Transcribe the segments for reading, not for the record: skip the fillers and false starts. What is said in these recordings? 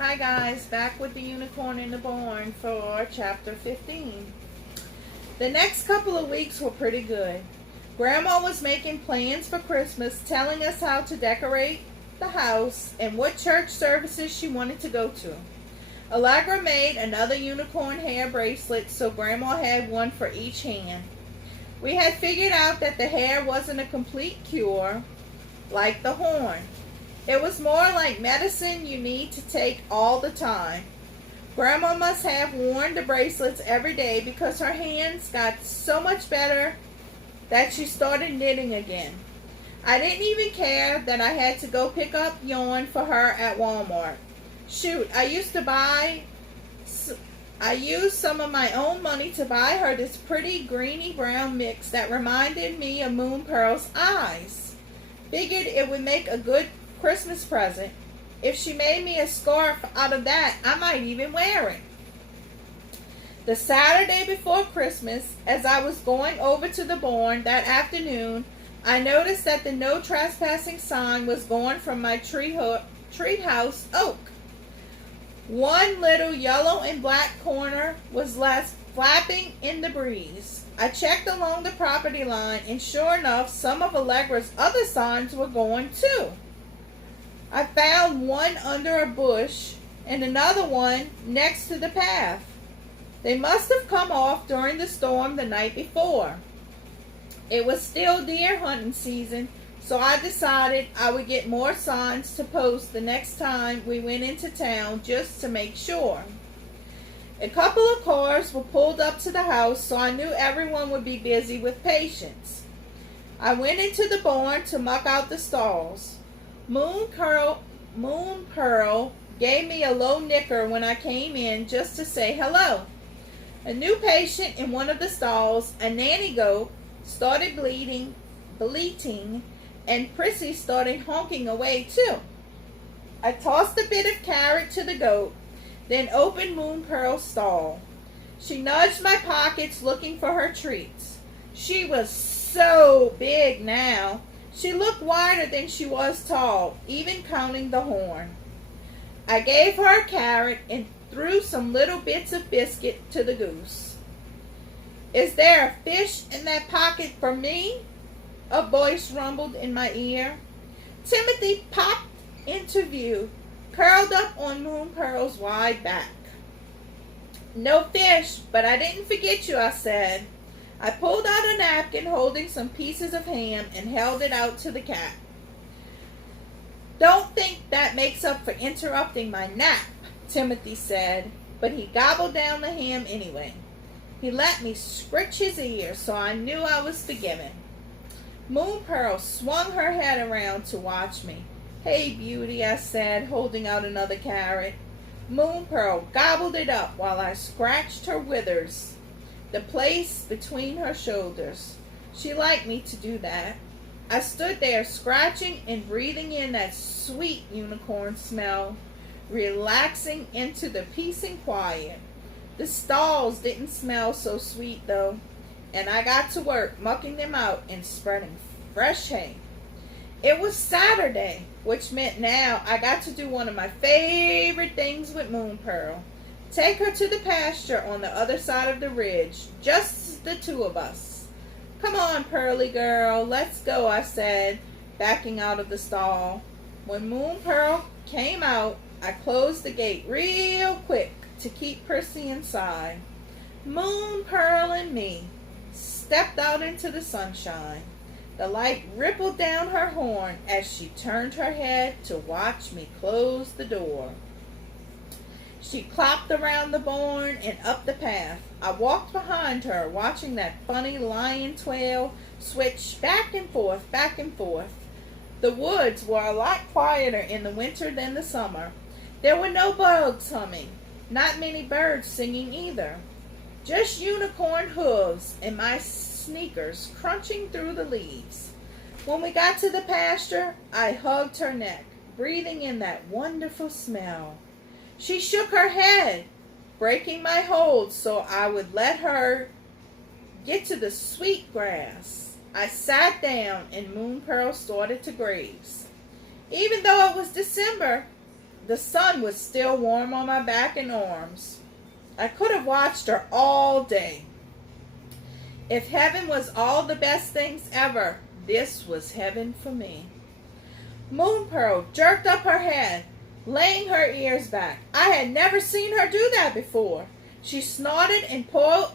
Hi guys, back with the unicorn and the barn for chapter 15. The next couple of weeks were pretty good. Grandma was making plans for Christmas, telling us how to decorate the house and what church services she wanted to go to. Allegra made another unicorn hair bracelet, so Grandma had one for each hand. We had figured out that the hair wasn't a complete cure like the horn. It was more like medicine you need to take all the time. Grandma must have worn the bracelets every day because her hands got so much better that she started knitting again. I didn't even care that I had to go pick up yarn for her at Walmart. Shoot, I used some of my own money to buy her this pretty greeny brown mix that reminded me of Moon Pearl's eyes. Figured it would make a good Christmas present. If she made me a scarf out of that, I might even wear it. The Saturday before Christmas, as I was going over to the barn that afternoon, I noticed that the no trespassing sign was gone from my treehouse oak. One little yellow and black corner was left flapping in the breeze. I checked along the property line, and sure enough, some of Allegra's other signs were gone too. I found one under a bush and another one next to the path. They must have come off during the storm the night before. It was still deer hunting season, so I decided I would get more signs to post the next time we went into town just to make sure. A couple of cars were pulled up to the house, so I knew everyone would be busy with patients. I went into the barn to muck out the stalls. Moon Pearl gave me a low nicker when I came in just to say hello. A new patient in one of the stalls, a nanny goat, started bleating, and Prissy started honking away too. I tossed a bit of carrot to the goat, then opened Moon Pearl's stall. She nudged my pockets looking for her treats. She was so big now. She looked wider than she was tall, even counting the horn. I gave her a carrot and threw some little bits of biscuit to the goose. "Is there a fish in that pocket for me?" a voice rumbled in my ear. Timothy popped into view, curled up on Moon Pearl's wide back. "No fish, but I didn't forget you," I said. I pulled out a napkin holding some pieces of ham and held it out to the cat. "Don't think that makes up for interrupting my nap," Timothy said, but he gobbled down the ham anyway. He let me scritch his ear, so I knew I was forgiven. Moon Pearl swung her head around to watch me. "Hey, beauty," I said, holding out another carrot. Moon Pearl gobbled it up while I scratched her withers, the place between her shoulders. She liked me to do that. I stood there scratching and breathing in that sweet unicorn smell, relaxing into the peace and quiet. The stalls didn't smell so sweet though, and I got to work mucking them out and spreading fresh hay. It was Saturday, which meant now I got to do one of my favorite things with Moon Pearl. Take her to the pasture on the other side of the ridge, just the two of us. "Come on, Pearly girl, let's go," I said, backing out of the stall. When Moon Pearl came out, I closed the gate real quick to keep Prissy inside. Moon Pearl and me stepped out into the sunshine. The light rippled down her horn as she turned her head to watch me close the door. She clopped around the barn and up the path. I walked behind her, watching that funny lion tail switch back and forth, back and forth. The woods were a lot quieter in the winter than the summer. There were no bugs humming, not many birds singing either. Just unicorn hooves and my sneakers crunching through the leaves. When we got to the pasture, I hugged her neck, breathing in that wonderful smell. She shook her head, breaking my hold so I would let her get to the sweet grass. I sat down and Moon Pearl started to graze. Even though it was December, the sun was still warm on my back and arms. I could have watched her all day. If heaven was all the best things ever, this was heaven for me. Moon Pearl jerked up her head, laying her ears back. I had never seen her do that before. She snorted and pawed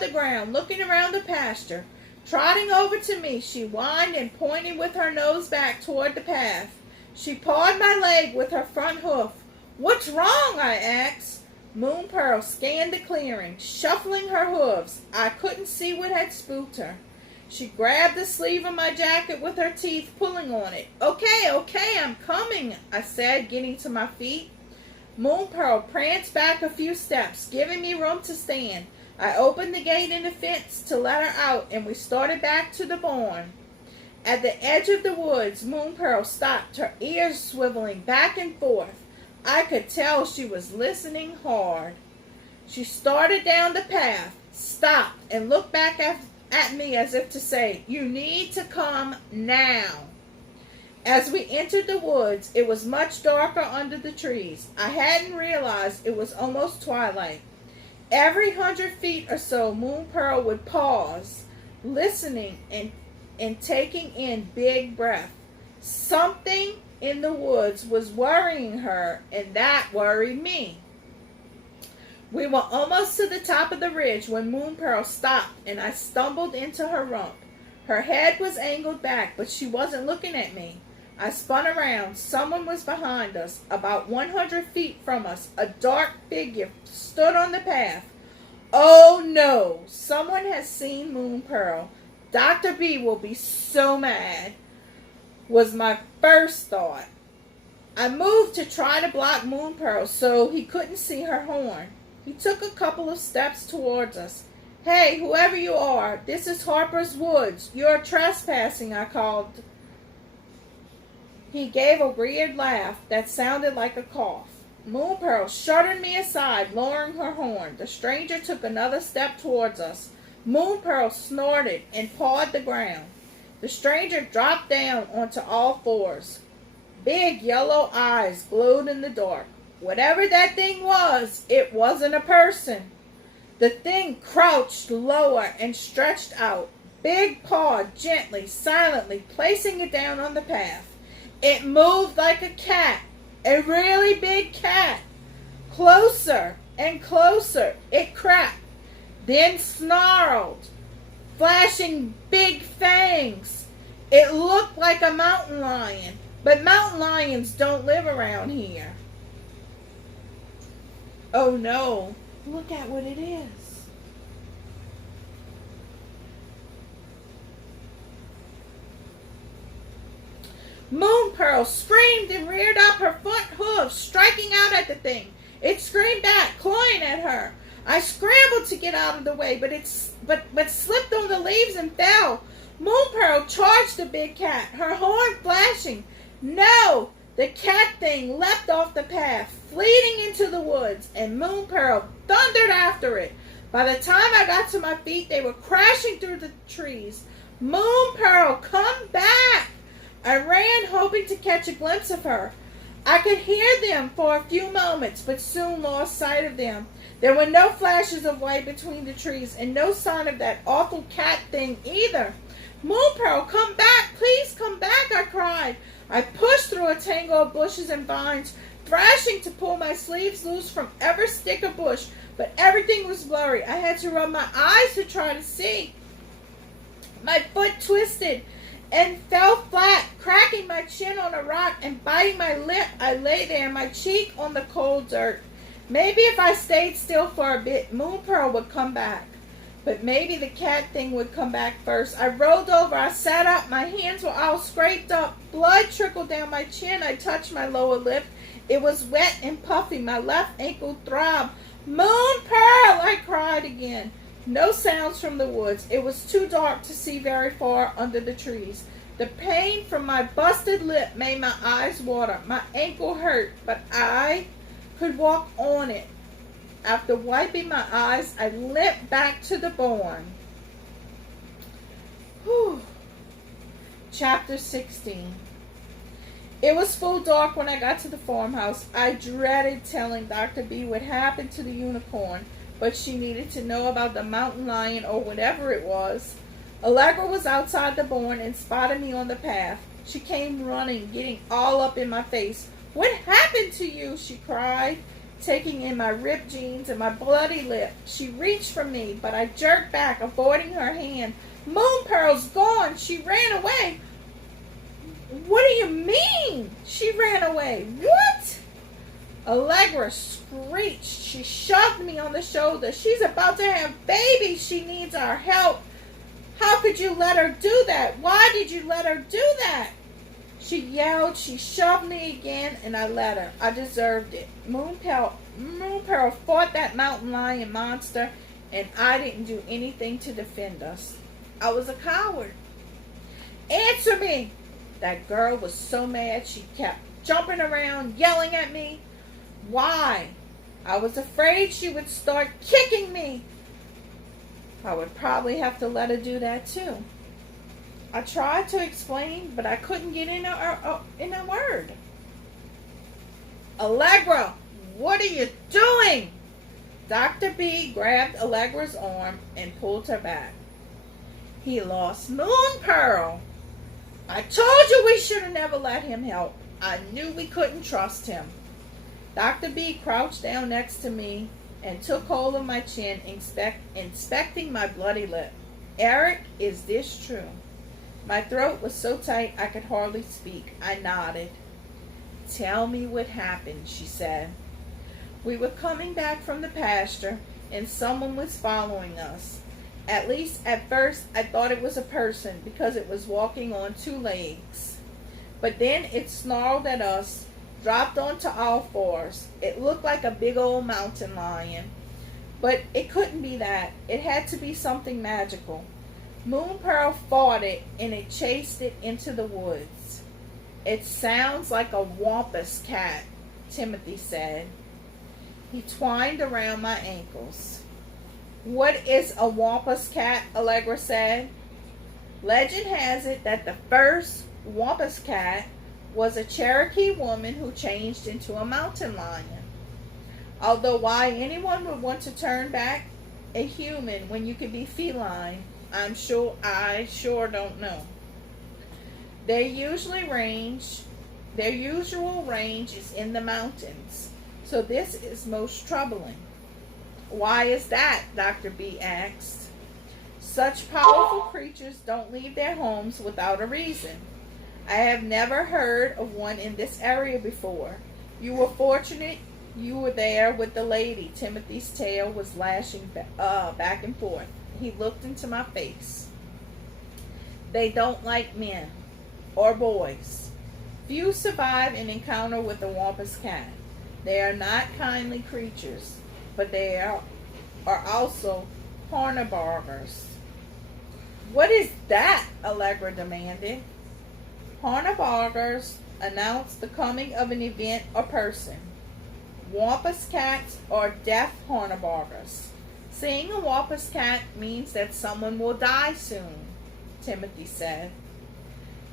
the ground, looking around the pasture. Trotting over to me, she whined and pointed with her nose back toward the path. She pawed my leg with her front hoof. "What's wrong?" I asked. Moon Pearl scanned the clearing, shuffling her hooves. I couldn't see what had spooked her. She grabbed the sleeve of my jacket with her teeth, pulling on it. Okay, I'm coming," I said, getting to my feet. Moon Pearl pranced back a few steps, giving me room to stand. I opened the gate in the fence to let her out, and we started back to the barn. At the edge of the woods, Moon Pearl stopped, her ears swiveling back and forth. I could tell she was listening hard. She started down the path, stopped, and looked back at me as if to say, "You need to come now." As we entered the woods, it was much darker under the trees. I hadn't realized it was almost twilight. Every 100 feet or so, Moon Pearl would pause, listening and taking in big breaths. Something in the woods was worrying her, and that worried me. We were almost to the top of the ridge when Moon Pearl stopped, and I stumbled into her rump. Her head was angled back, but she wasn't looking at me. I spun around. Someone was behind us. About 100 feet from us, a dark figure stood on the path. "Oh no, someone has seen Moon Pearl. Dr. B will be so mad," was my first thought. I moved to try to block Moon Pearl so he couldn't see her horn. He took a couple of steps towards us. "Hey, whoever you are, this is Harper's Woods. You're trespassing," I called. He gave a weird laugh that sounded like a cough. Moon Pearl shuddered me aside, lowering her horn. The stranger took another step towards us. Moon Pearl snorted and pawed the ground. The stranger dropped down onto all fours. Big yellow eyes glowed in the dark. Whatever that thing was, it wasn't a person. The thing crouched lower and stretched out, big paw gently, silently, placing it down on the path. It moved like a cat, a really big cat. Closer and closer it crept, then snarled, flashing big fangs. It looked like a mountain lion, but mountain lions don't live around here. Oh no, look at what it is. Moon Pearl screamed and reared up her front hooves, striking out at the thing. It screamed back, clawing at her. I scrambled to get out of the way, but slipped on the leaves and fell. Moon Pearl charged the big cat, her horn flashing. No! The cat thing leapt off the path, fleeting into the woods, and Moon Pearl thundered after it. By the time I got to my feet, they were crashing through the trees. "Moon Pearl, come back!" I ran, hoping to catch a glimpse of her. I could hear them for a few moments, but soon lost sight of them. There were no flashes of light between the trees, and no sign of that awful cat thing either. "Moon Pearl, come back! Please come back!" I cried. I pushed through a tangle of bushes and vines, thrashing to pull my sleeves loose from every stick of bush, but everything was blurry. I had to rub my eyes to try to see. My foot twisted and fell flat, cracking my chin on a rock and biting my lip. I lay there, my cheek on the cold dirt. Maybe if I stayed still for a bit, Moon Pearl would come back. But maybe the cat thing would come back first. I rolled over. I sat up. My hands were all scraped up. Blood trickled down my chin. I touched my lower lip. It was wet and puffy. My left ankle throbbed. "Moon Pearl!" I cried again. No sounds from the woods. It was too dark to see very far under the trees. The pain from my busted lip made my eyes water. My ankle hurt, but I could walk on it. After wiping my eyes, I limped back to the barn. Chapter 16. It was full dark when I got to the farmhouse. I dreaded telling Dr. B what happened to the unicorn, but she needed to know about the mountain lion or whatever it was. Allegra was outside the barn and spotted me on the path. She came running, getting all up in my face. "What happened to you?" she cried, taking in my ripped jeans and my bloody lip. She reached for me, but I jerked back, avoiding her hand. "Moon Pearl's gone. She ran away." "What do you mean? She ran away? What?" Allegra screeched. She shoved me on the shoulder. "She's about to have babies. She needs our help. How could you let her do that? Why did you let her do that?" She yelled. She shoved me again, and I let her. I deserved it. Moon Pearl fought that mountain lion monster, and I didn't do anything to defend us. I was a coward. "Answer me!" That girl was so mad she kept jumping around, yelling at me. "Why?" I was afraid she would start kicking me. I would probably have to let her do that too. I tried to explain, but I couldn't get in a word. "Allegra, what are you doing?" Dr. B grabbed Allegra's arm and pulled her back. "He lost Moon Pearl. I told you we should have never let him help. I knew we couldn't trust him." Dr. B crouched down next to me and took hold of my chin, inspecting my bloody lip. "Eric, is this true?" My throat was so tight I could hardly speak. I nodded. "Tell me what happened," she said. "We were coming back from the pasture, and someone was following us. At least at first I thought it was a person because it was walking on 2 legs. But then it snarled at us, dropped onto all 4s. It looked like a big old mountain lion. But it couldn't be that. It had to be something magical. Moon Pearl fought it, and it chased it into the woods." "It sounds like a wampus cat," Timothy said. He twined around my ankles. "What is a wampus cat?" Allegra said. "Legend has it that the first wampus cat was a Cherokee woman who changed into a mountain lion. Although why anyone would want to turn back a human when you could be feline, I sure don't know. Their usual range is in the mountains, so this is most troubling." "Why is that?" Dr. B asked. "Such powerful creatures don't leave their homes without a reason. I have never heard of one in this area before. You were fortunate you were there with the lady." Timothy's tail was lashing back and forth. He looked into my face. "They don't like men or boys. Few survive an encounter with a wampus cat. They are not kindly creatures, but they are also hornibarbers." "What is that?" Allegra demanded. "Hornibarbers announce the coming of an event or person. Wampus cats are deaf hornibarbers. Seeing a wampus cat means that someone will die soon," Timothy said.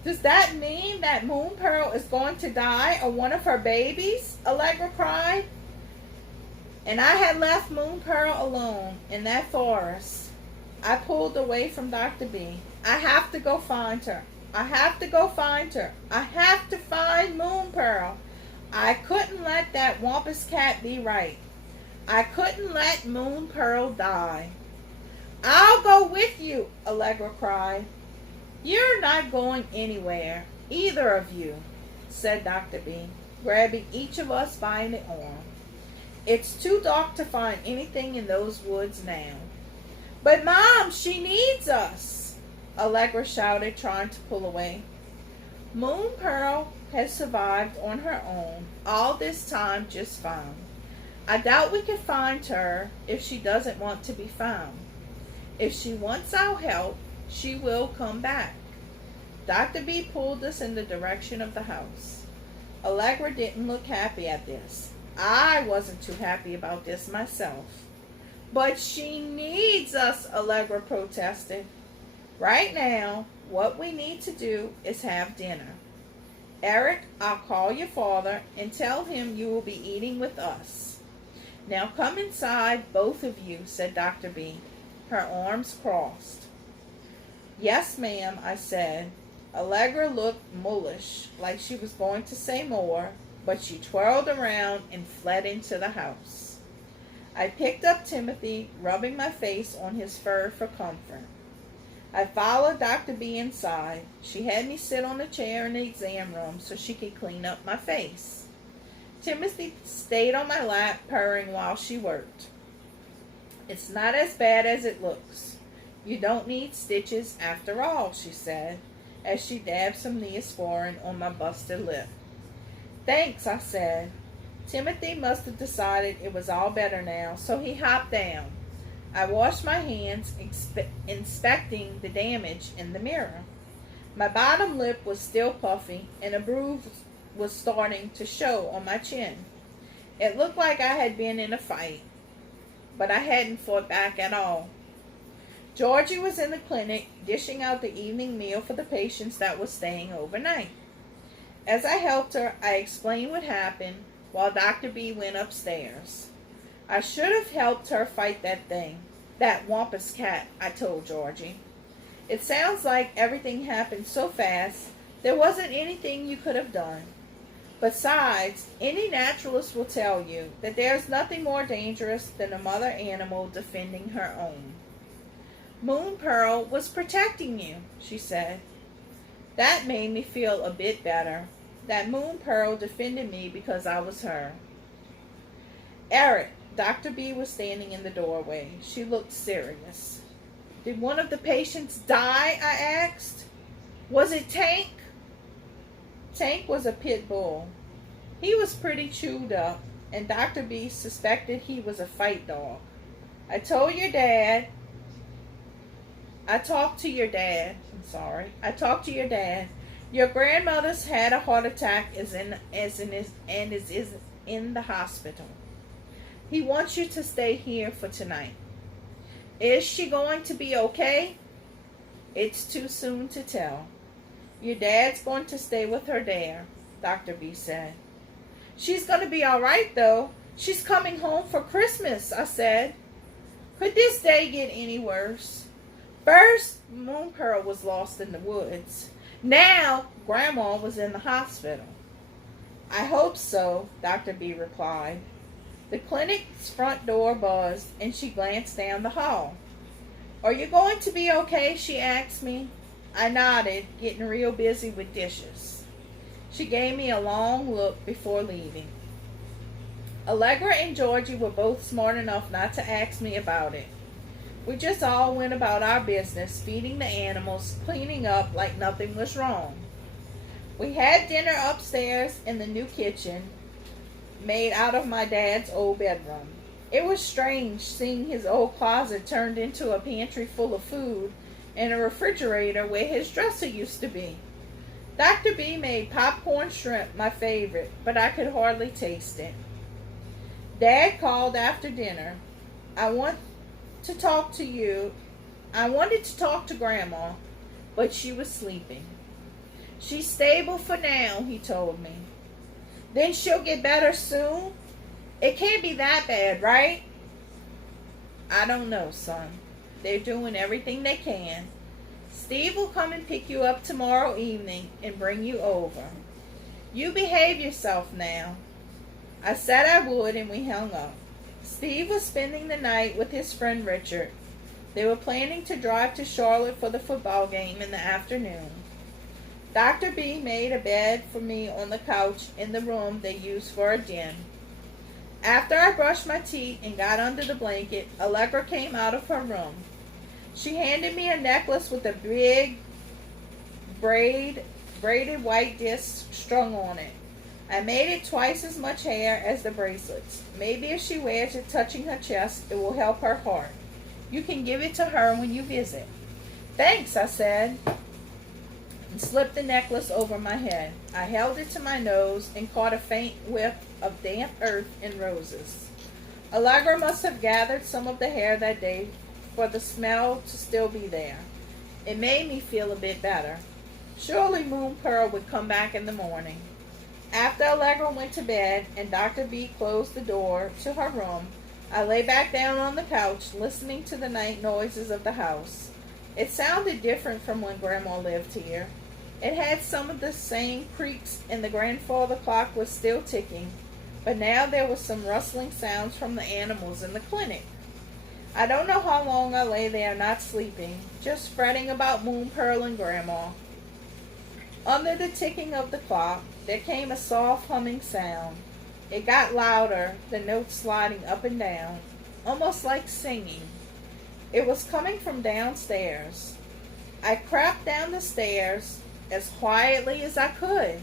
"Does that mean that Moon Pearl is going to die or one of her babies?" Allegra cried. And I had left Moon Pearl alone in that forest. I pulled away from Dr. B. "I have to go find her. I have to go find her. I have to find Moon Pearl. I couldn't let that wampus cat be right. I couldn't let Moon Pearl die." "I'll go with you," Allegra cried. "You're not going anywhere, either of you," said Dr. B, grabbing each of us by the arm. "It's too dark to find anything in those woods now." "But Mom, she needs us," Allegra shouted, trying to pull away. "Moon Pearl has survived on her own all this time just fine. I doubt we can find her if she doesn't want to be found. If she wants our help, she will come back." Dr. B pulled us in the direction of the house. Allegra didn't look happy at this. I wasn't too happy about this myself. "But she needs us," Allegra protested. "Right now, what we need to do is have dinner." Eric, I'll call your father and tell him you will be eating with us. Now come inside, both of you, said Dr. B, her arms crossed. Yes, ma'am, I said. Allegra looked mulish, like she was going to say more, but she twirled around and fled into the house. I picked up Timothy, rubbing my face on his fur for comfort. I followed Dr. B inside. She had me sit on a chair in the exam room so she could clean up my face. Timothy stayed on my lap, purring while she worked. It's not as bad as it looks. You don't need stitches after all, she said, as she dabbed some Neosporin on my busted lip. Thanks, I said. Timothy must have decided it was all better now, so he hopped down. I washed my hands, inspecting the damage in the mirror. My bottom lip was still puffy, and a bruise was starting to show on my chin. It looked like I had been in a fight, but I hadn't fought back at all. Georgie was in the clinic, dishing out the evening meal for the patients that were staying overnight. As I helped her, I explained what happened, while Dr. B went upstairs. I should have helped her fight that thing, that wampus cat, I told Georgie. It sounds like everything happened so fast, there wasn't anything you could have done. Besides, any naturalist will tell you that there is nothing more dangerous than a mother animal defending her own. Moon Pearl was protecting you, she said. That made me feel a bit better, that Moon Pearl defended me because I was her. Eric, Dr. B was standing in the doorway. She looked serious. Did one of the patients die? I asked. Was it Tank? Tank was a pit bull. He was pretty chewed up, and Dr. B suspected he was a fight dog. I talked to your dad. Your grandmother's had a heart attack and is in the hospital. He wants you to stay here for tonight. Is she going to be okay? It's too soon to tell. Your dad's going to stay with her there, Dr. B said. She's going to be all right, though. She's coming home for Christmas, I said. Could this day get any worse? First, Moon Pearl was lost in the woods. Now, Grandma was in the hospital. I hope so, Dr. B replied. The clinic's front door buzzed, and she glanced down the hall. Are you going to be okay? She asked me. I nodded, getting real busy with dishes. She gave me a long look before leaving. Allegra and Georgie were both smart enough not to ask me about it. We just all went about our business, feeding the animals, cleaning up like nothing was wrong. We had dinner upstairs in the new kitchen, made out of my dad's old bedroom. It was strange seeing his old closet turned into a pantry full of food and a refrigerator where his dresser used to be. Dr. B made popcorn shrimp my favorite, but I could hardly taste it. Dad called after dinner. I wanted to talk to Grandma, but she was sleeping. She's stable for now, he told me. Then she'll get better soon? It can't be that bad, right? I don't know, son. They're doing everything they can. Steve will come and pick you up tomorrow evening and bring you over. You behave yourself now. I said I would, and we hung up. Steve was spending the night with his friend Richard. They were planning to drive to Charlotte for the football game in the afternoon. Dr. B made a bed for me on the couch in the room they used for a den. After I brushed my teeth and got under the blanket, Allegra came out of her room. She handed me a necklace with a big braided white disc strung on it. I made it twice as much hair as the bracelets. Maybe if she wears it touching her chest, it will help her heart. You can give it to her when you visit. Thanks, I said, and slipped the necklace over my head. I held it to my nose and caught a faint whiff of damp earth and roses. Allegra must have gathered some of the hair that day for the smell to still be there. It made me feel a bit better. Surely Moon Pearl would come back in the morning. After Allegra went to bed and Dr. B closed the door to her room, I lay back down on the couch listening to the night noises of the house. It sounded different from when Grandma lived here. It had some of the same creaks and the grandfather clock was still ticking, but now there was some rustling sounds from the animals in the clinic. I don't know how long I lay there not sleeping, just fretting about Moon Pearl and Grandma. Under the ticking of the clock, there came a soft humming sound. It got louder, the notes sliding up and down, almost like singing. It was coming from downstairs. I crept down the stairs as quietly as I could,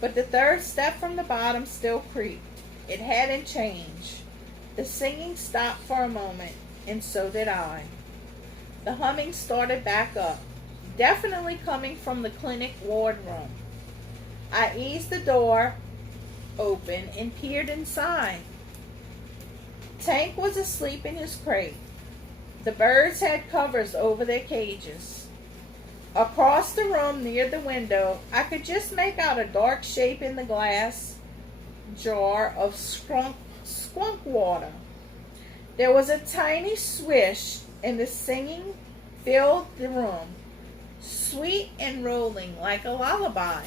but the third step from the bottom still creaked. It hadn't changed. The singing stopped for a moment, and so did I. The humming started back up, definitely coming from the clinic ward room. I eased the door open and peered inside. Tank was asleep in his crate. The birds had covers over their cages. Across the room near the window, I could just make out a dark shape in the glass jar of skunk water. There was a tiny swish, and the singing filled the room, sweet and rolling like a lullaby.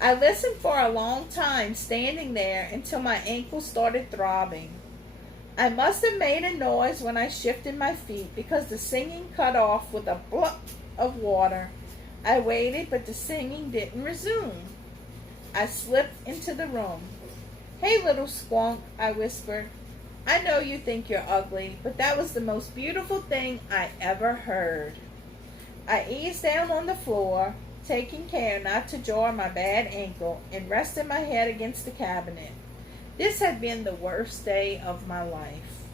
I listened for a long time, standing there until my ankles started throbbing. I must have made a noise when I shifted my feet because the singing cut off with a blup of water. I waited, but the singing didn't resume. I slipped into the room. "Hey, little squonk," I whispered. "I know you think you're ugly, but that was the most beautiful thing I ever heard." I eased down on the floor, taking care not to jar my bad ankle, and rested my head against the cabinet. This had been the worst day of my life.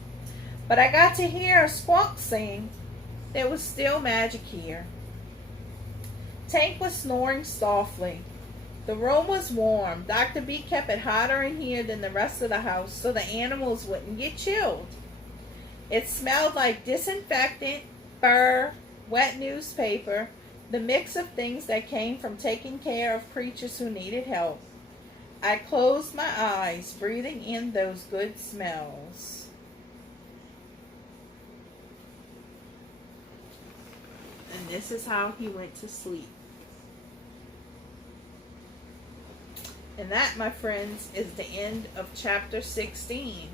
But I got to hear a squonk sing. There was still magic here. Tank was snoring softly. The room was warm. Dr. B kept it hotter in here than the rest of the house so the animals wouldn't get chilled. It smelled like disinfectant, fur, wet newspaper, the mix of things that came from taking care of creatures who needed help. I closed my eyes, breathing in those good smells. And this is how he went to sleep. And that, my friends, is the end of chapter 16.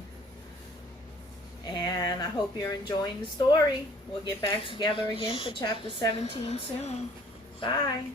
And I hope you're enjoying the story. We'll get back together again for chapter 17 soon. Bye.